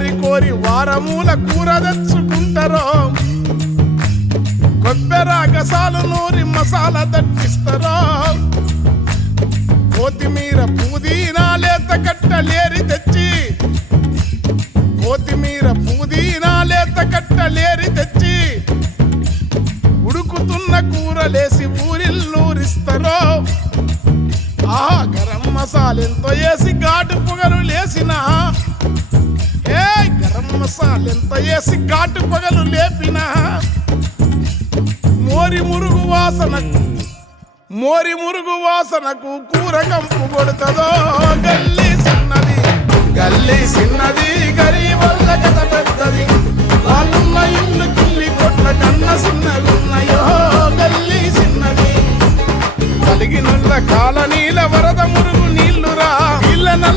కోరి కోరి వారమూల కూర తెచ్చుకుంటారో కొబ్బెర గసాలు నూరి మసాలా దట్టిస్తారో కొత్తిమీర పుదీనా లేత కట్టలేరి తెచ్చి కొత్తిమీర పుదీనా లేత కట్టలేరి తెచ్చి ఉడుకుతున్న కూరలేసి ఊరిల్లూరిస్తారో ఆ గరం మసాలెంతో వేసి ఘాటు పొగలు లేసిన గరం మసాలెంతో వేసి ఘాటు పొగలు లేపిన మోరి మురుగు వాసనకు కూర కంపు కొడుతుందో గల్లీ చిన్నది గరీబల్ల కథ పెద్దది వాళ్ళున్న ఇల్లు కిల్లి కొట్ల కన్న చిన్నగున్నాయో గల్లీ చిన్నది కలిగినుల్ల కాలనీల వరద మురుగు నీళ్లురా ఇళ్ళ నల్ల